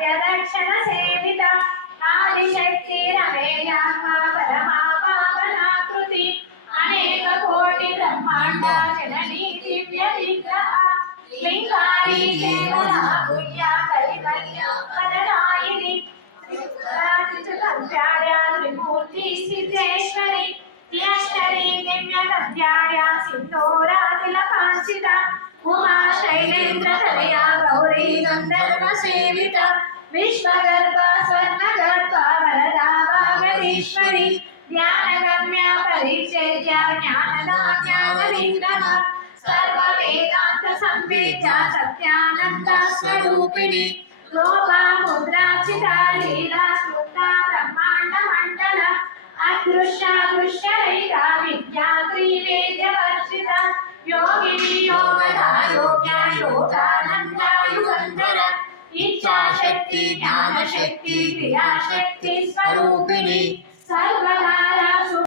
दक्षिण सेवित आदिशक्ति रमेयात्मा परमा पावनाकृति अनेक कोटि ब्रह्मांड जननी दिव्य विग्रह लिंगारी केवला गुह्या कैवल्य पदनायिनी कल्याण्या त्रिमूर्ति सिद्धेश्वरी यष्टरी दिव्य कल्याण्या सिंदूरातिलकांचिता उमा शैलेन्द्र तनया गौरी गंधर्व सेविता विश्वगर्भा स्वर्णगर्भा वरदा वागीश्वरी ज्ञानगम्या परिचर्या ज्ञानदा ज्ञानविग्रह सर्व वेदांत संवेद्या सत्यानंद स्वरूपिणी लोका मुद्राचिता लीला स्मृता ब्रह्मांड मंडल अदृश्य दृश्य रहिता विद्या त्रिवेद्य वर्जिता योगिनी योगदा योग्या योगानंदा युगंधर इच्छा शक्ति ज्ञान शक्ति क्रिया शक्ति स्वरूपिणी